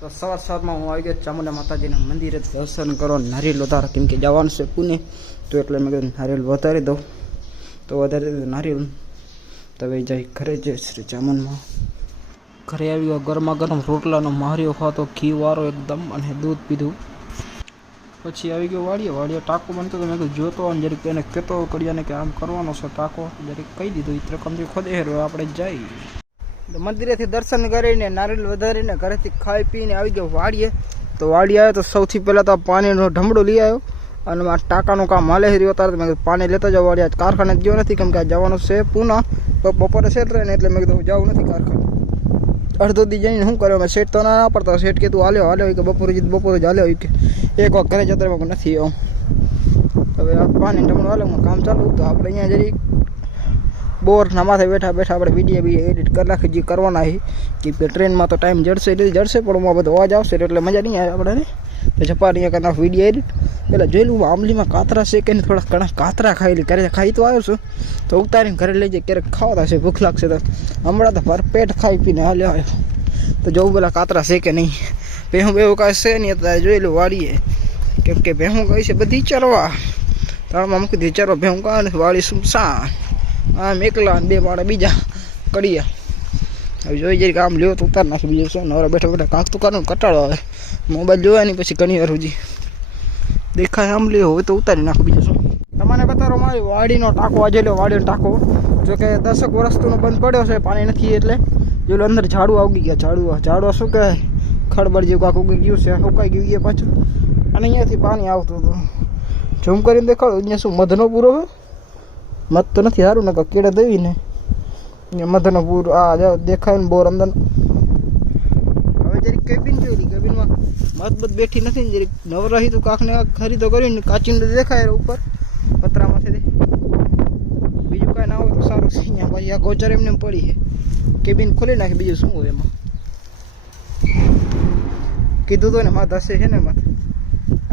તો સવારમાં હું આવી ગયો ચામુંડા માતાજીના મંદિરે દર્શન કરો, નારિયેલ વધારે, કેમ કે જવાનું છે પુણે, તો એટલે મેં કીધું નારિયેલ વધારી દઉં. તો વધારી દીધું નારિયેલ. તો હવે જઈ ઘરે જઈ શ્રી ચામુંડમાં. ઘરે આવી ગયો, ગરમા ગરમ રોટલાનો માર્યો ખાતો, ઘીવાળો એકદમ, અને દૂધ પીધું. પછી આવી ગયો વાડીએ ટાંકો બનતો તો મેં કીધું જોતો અને જરીક એને કહેતો કડિયાને કે આમ કરવાનો છે ટાંકો, જરીક કહી દીધું. એ ત્રકમથી ખોદે હેરો આપણે જઈ મંદિરેથી દર્શન કરીને નારિયેલ વધારીને ઘરેથી ખાઈ પીને આવી ગયો વાડીએ. તો વાડી આવ્યો તો સૌથી પહેલાં તો પાણીનો ઢમડો લઈ આવ્યો, અને આ ટાંકાનું કામ હાલે રહ્યો ત્યારે મેં કીધું પાણી લેતા જાવ વાડી. આજ કારખાને ગયો નથી, કેમ કે આ જવાનું છે પૂના, બપોરે સેટ રહે ને, એટલે મેં કીધું જવું નથી કારખાને. અડધો દી જઈને શું કર્યો, મેં સેટ તો ના પડતા, સેટ કીધું હાલ્યો કે બપોરે જ હાલ્યો કે એક વાર ઘરે જતા નથી આવું. હવે આ પાણી ઢમડો હાલે કામ ચાલુ. તો આપણે અહીંયા જરી બોરના માથે બેઠા આપણે વિડીયો એડિટ કરી નાખી જે કરવાના છે કે ટ્રેનમાં તો ટાઈમ જડશે પણ એમાં બધો અવાજ આવશે એટલે મજા નહીં આવે આપણે. તો છપાર અહીંયા કરી નાખ વિડીયો એડિટ. પહેલાં જોઈ લઉં આંબલીમાં કાતરા છે કે થોડા ઘણા કાતરા ખાઈ ઘરે ખાઈ તો આવ્યો છું, તો ઉતારીને ઘરે લઈ જાય, ક્યારેક ખાવા થશે, ભૂખ લાગશે તો. હમણાં તો ભરપેટ ખાઈ પીને હાલ્યો આવ્યો. તો જોઉં પેલા કાતરા છે કે નહીં. ભેહું બેહું કાંઈ છે નહીં, અત્યારે જોઈ લઉં વાળીએ, કેમ કે ભેહું કહી છે બધી ચરવા તાળમાં મૂકી દીધી ચરવા. ભેહું કાં નથી, વાળી શું સા આમ એકલા અને બે માળા બીજા કડિયા. હવે જોઈ જઈ આમ લ્યો તો ઉતાર નાખી. બીજું શું, નવરા બેઠા કાંક તો કરવાનું કટાળો આવે, મોબાઈલ જોયા નહીં પછી ઘણી વાર સુધી દેખાય આમ લ્યો હોય તો ઉતારી નાખો. બીજું શું તમને બતાવો, મારી વાડીનો ટાંકો આજે લ્યો, વાડીનો ટાંકો જો કે 10 વર્ષનો બંધ પડ્યો છે, પાણી નથી એટલે. જો અંદર ઝાડું આવી ગયા, ઝાડવા શું કહેવાય, ખડબડ જેવું કાંક ઉગી ગયું છે, સુકાઈ ગયું એ પાછું. અને અહીંયાથી પાણી આવતું હતું. ઝૂમ કરીને દેખાડો, અહીંયા શું મધનો પૂરો હોય, મત તો નથી સારું ને કેળે દેવીને મધનો પૂર આ દેખાય ને બોર અંદર. હવે જરીક કેબિન જોઈ, કેબિનમાં મત બેઠી નથી ને, જરીક નવરાહી તો કાંક ને કાંક ખરીદો કરીને કાચીને દેખાય ઉપર પતરામાંથી. બીજું કાંઈ ના હોય તો સારું છે. અહીંયા પછી આ ગોચર એમને પડી છે, કેબિન ખોલી નાખી. બીજું શું હોય એમાં, કીધું તો ને મત હશે છે ને, મત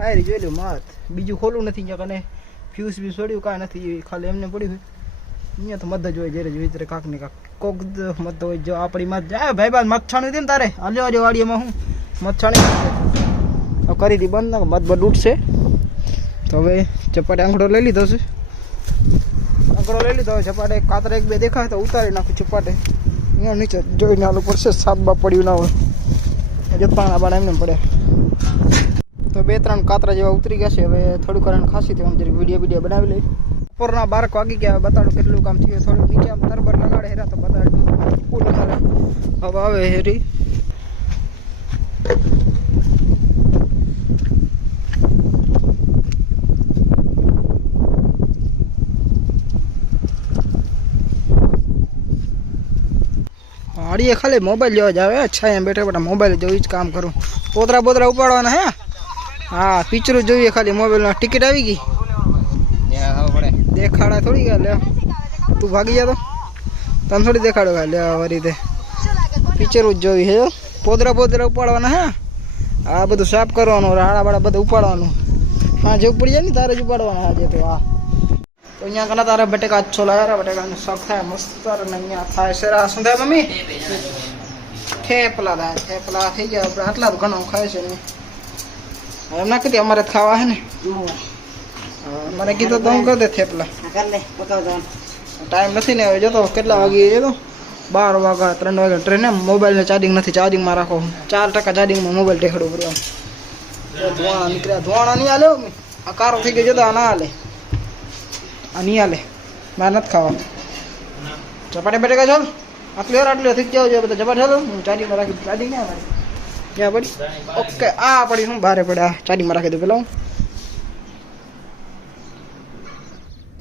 આ રી જોઈ લો મત. બીજું ખોલું નથી અહીંયા કને, ફ્યુઝ બી છોડ્યું કાંઈ નથી, ખાલી એમને પડ્યું હોય. અહીંયા તો મત જ હોય, જ્યારે જોઈ ત્યારે કાંક ને કાંક કોક મત હોય. જો આપણી મત જાય ભાઈ બાદ મત છાણી હતી ને તારે હાલ્યો આજે વાડીમાં હું મત છાણી કરી હતી બંધ, મત બધ ઉઠશે. તો હવે ચપાટે આંગળો લઈ લીધો છે, આંગળો લઈ લીધો. હવે ચપાટે કાતરા એક બે દેખાય તો ઉતારી નાખું ચપાટે. અહીંયા નીચે જોઈને આલું પડશે, સાત બાપ પડ્યું ના હોય, જતાના બાણા એમને પડે. તો 2-3 કાતરા જેવા ઉતરી ગયા છે. હવે થોડું કરીને ખાસી થયું, જરીક વિડીયો બનાવી લઈ. બપોરના 12 વાગી ગયા, બતાડું કેટલું કામ થયું. થોડુંક નીચે આમ તરબર લગાડે હેરા તો બતાડું ફૂલ હવે આવે હેરી. હાડીએ ખાલી મોબાઈલ લેવા જ આવે. અચ્છા એમ બેઠા મોબાઈલ જોઈ જ કામ કરું. પોતરા ઉપાડવાના હે. હા પિક્ચરો જોઈએ ખાલી મોબાઈલમાં. ટિકિટ આવી ગઈ દેખાડા થોડી ગયા લે, તું ભાગી જા તો તને થોડી દેખાડો લે. આ રીતે પિક્ચરો જ જોઈ છે. પોદરા ઉપાડવાના હે. આ બધું સાફ કરવાનું, રાડા બાડા બધું ઉપાડવાનું. હા જેવું પડી જાય ને તારે જ ઉપાડવાના આજે તો. હા તો અહીંયા કના તારા બટેકા છોલા યાર, બટેકાનો શાક થાય મસ્ત. અને અહીંયા થાય શેરા શું થાય મમ્મી, થેપલા થાય. થેપલા થઈ ગયા આપણે, આટલા તો ઘણો ખાય છે ને. એમ ના કીધી અમારે ખાવા હે ને, મને કીધું તો હું કરી દે થેપલા. ટાઈમ નથી ને હવે, જતો કેટલા વાગે જતો 12 વાગ્યા 3 વાગ્યા ટ્રેન. એમ મોબાઈલને ચાર્જિંગ નથી, ચાર્જિંગમાં રાખો. 4% ચાર્જિંગમાં મોબાઈલ ટેકડો પડ્યો. ધોવાણા નીકળ્યા, ધોવાણા નહીં હાલે. આ કારો થઈ ગયો, જતો આ ના હાલે, આ નહીં હાલે, મારે નથી ખાવા. ચપાટી બટેકા ચાલ આટલું થઈ જાવ છે બધા. ચપાટી ચાલો હું ચાર્જિંગમાં રાખી. ચાર્જિંગ ક્યાં મારી ક્યાં પડી? ઓકે આ પડી, હું બહાર પડ્યા, ચાર્જિંગમાં રાખી દઉં પેલા. હું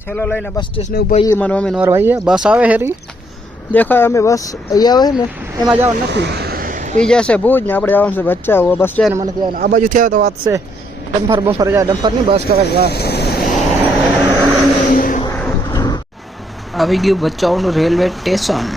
છેલ્લો લઈને બસ સ્ટેશને ઉપર મારા મમ્મી નોર ભાઈ બસ આવે હેરી દેખાય. અમે બસ અહીંયા આવે ને એમાં જવાનું નથી, એ જશે ભુજ ને આપણે જવાનું છે બચ્ચા. બસ જાય ને મને ત્યાં આ બાજુથી આવે તો વાત છે. ડમ્ફર જાય, ડમ્ફર નહીં બસ કરે. આવી ગયું બચ્ચાઓનું રેલવે સ્ટેશન.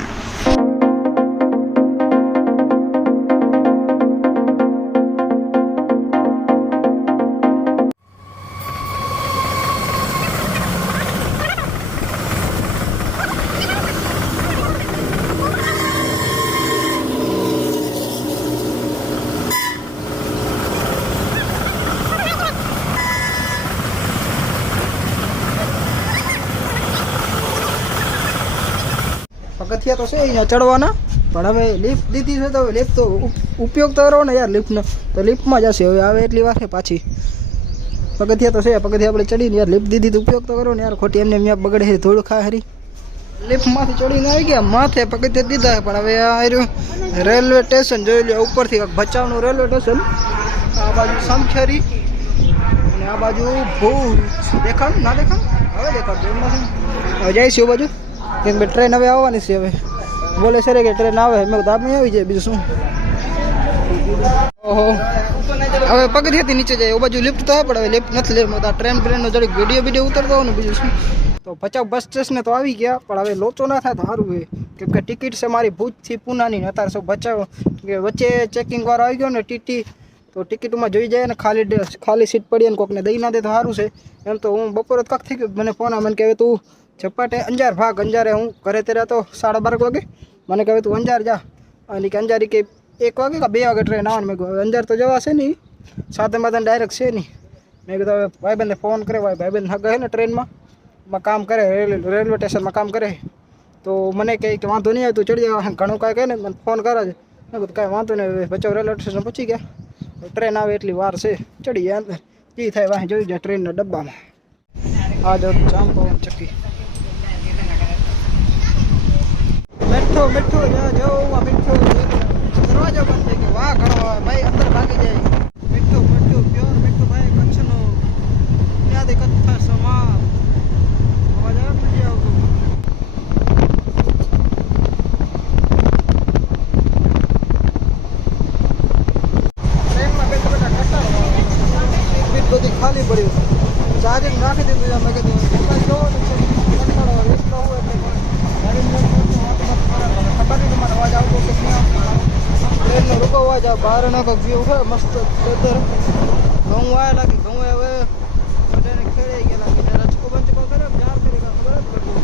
પગથિયા તો છે અહીંયા ચડવાના, પણ હવે લિફ્ટ દીધી છે તો હવે લિફ્ટ તો ઉપયોગ તો કરો ને યાર લિફ્ટનો, તો લિફ્ટમાં જશે હવે આવે એટલી વાર છે પાછી. પગથિયા તો છે, પગથિયા આપણે ચડીને યાર લિફ્ટ દીધી તો ઉપયોગ તો કરો ને યાર, ખોટી એમને ત્યાં બગડે છે થોડું ખા હરી. લિફ્ટમાંથી ચડીને આવી ગયા, માથે પગથિયા દીધા છે, પણ હવે આ રેલવે સ્ટેશન જોઈ લો ઉપરથી, ભચાઉનું રેલવે સ્ટેશન. આ બાજુ સમખેરી અને આ બાજુ ભૂજ. દેખાડું ના દેખાડું? હવે દેખાડું એમ નથી. હવે જઈશું બાજુ, કેમ કે ટ્રેન હવે આવવાની છે. હવે બોલે છે કે ટ્રેન આવે, મેં તો આપણે આવી જાય બીજું શું. ઓહો હવે પગથિયાથી નીચે જાય, એ બાજુ લિફ્ટ તો આવે, પણ હવે લિફ્ટ નથી લેવા. ટ્રેન ટ્રેનનો જરીક વિડીયો ઉતરતો હોય ને બીજું શું. તો ભચાઉ બસ સ્ટેશને તો આવી ગયા, પણ હવે લોચો ના થાય તો સારું હોય, કેમ કે ટિકિટ છે મારી ભુજથી પૂનાની. અત્યારે શું ભચાઉ કે વચ્ચે ચેકિંગ વાળો આવી ગયો ને ટીટી, તો ટિકિટમાં જોઈ જાય ને ખાલી સીટ પડી અને કોકને દઈ ના દે તો સારું છે. એમ તો હું બપોરે કાંક થઈ ગયું, મને ફોન આવે, મને કહેવાય તું ઝપાટે અંજાર ભાગ. અંજારે હું ઘરે તેરા તો 12:30 વાગે, મને કહેવાય તું અંજાર જા. અને કે અંજારી કે 1 વાગે કે 2 વાગે ટ્રેન આવવાનું. મેં કહ્યું અંજાર તો જવાશે નહીં, સાધન ડાયરેક્ટ છે નહીં. મેં કીધું હવે ભાઈબંધને ફોન કરે, ભાઈબંધ હગે ને ટ્રેનમાં કામ કરે, રેલવે સ્ટેશનમાં કામ કરે, તો મને કહે કે વાંધો નહીં આવે તું ચડી જાય. ઘણું કાંઈ કહે ને મને ફોન કરે છે. મેં કીધું કાંઈ વાંધો નહીં. ભચાઉ રેલવે સ્ટેશન પહોંચી ગયા, ટ્રેન આવે એટલી વાર છે, ચડી જાય અંદર. જે થાય વાહ જોઈ જાય ટ્રેનના ડબ્બામાં. આ જો ચાંપવન ચક્કી બેઠો બેઠો જવું બેઠો, દરવાજો બંધ થઈ ગયો. વાહ ઘણો ભાઈ અંદર ભાગી જાય. બેઠું બેઠું પ્યોર બેઠું ભાઈ કચ્છનો યાદ કચ્છા સમાર. અવાજ આવે નથી આવતો. ટ્રેનમાં બેઠા બેઠા કંટાળો સીટ બધી ખાલી પડ્યું, ચાર્જિંગ નાખી દીધું. મેં કીધું જોવો ને કંટાળો રેસ્ટો હોય એટલે ખબર નહીં તમારો અવાજ આવતો કે નહીં આવતો. ટ્રેનનો રૂકો અવાજ આવે, બહાર નાખો વ્યૂ હોય મસ્ત. ઘઉં આવ્યા લાગે, ઘઉં હવે બધાને ખેડાઈ ગયા લાગે, રચકો બંચકો કરે જાર કરી ખબર જ પડતું.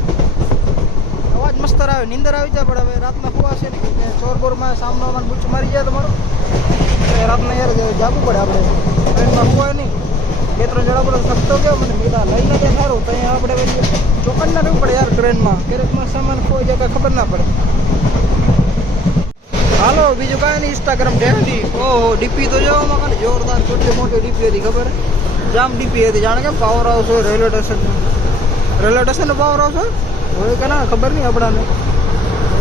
અવાજ મસ્ત આવે, નીંદર આવી જાય. પણ હવે રાતના ખુવાશે ને કે ચોરબોરમાં સામનો બૂચ મારી જાય તમારો, રાતના યાર જાગવું પડે આપણે. ટ્રેનમાં ખુવાય નહીં. 2-3 જણા બધો થકતો ગયો, મને કીધા લઈને જાય સારું, તો અહીંયા આપણે ચોકન ના રહેવું પડે યાર ટ્રેનમાં. ક્યારેકમાં સામાન ખોઈ જાય કાંઈ ખબર ના પડે. હાલો બીજું કાંઈ નહીં, ઇન્સ્ટાગ્રામ ડેલી. ઓહો ડીપી તો જોવામાં ખાલી જોરદાર, કેટલી મોટી ડીપી હતી ખબર? જામ ડીપી હતી, જાણે કેમ પાવર હાઉસ હોય રેલવે સ્ટેશનનો પાવર હાઉસ હોય કે ના ખબર નહીં આપણાને.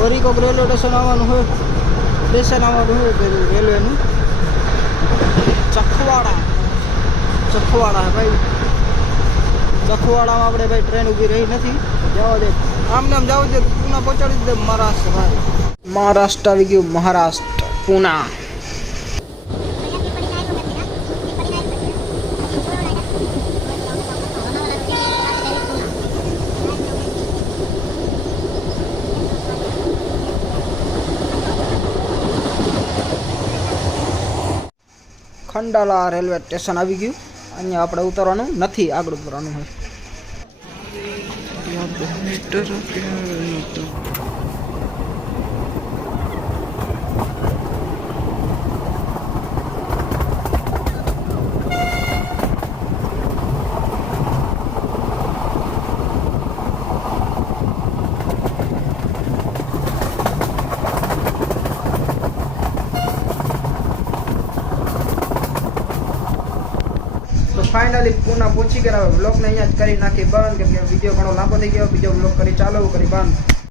વરી કોઈક રેલવે સ્ટેશન આવવાનું હોય, સ્ટેશન આવવાનું હોય રેલવેનું. ચખવાડા ભાઈ, ચખવાડામાં આપણે ભાઈ ટ્રેન ઊભી રહી નથી, જવા દે આમને આમ જવું છે. પૂના પહોંચાડી દે મહારાષ્ટ્ર. ભાઈ મહારાષ્ટ્ર આવી ગયું, મહારાષ્ટ્ર પૂના. ખંડાલા રેલવે સ્ટેશન આવી ગયું. અહીંયા આપણે ઉતરવાનું નથી, આગળ ઉતરવાનું હોય. ફાઇનલી પૂના પહોંચી ગયા. બ્લોગને અહીંયા જ કરી નાખી બંધ, કેમ કે વિડીયો ઘણો લાંબો થઈ ગયો. બીજો બ્લોગ કરી ચાલુ કરી બંધ.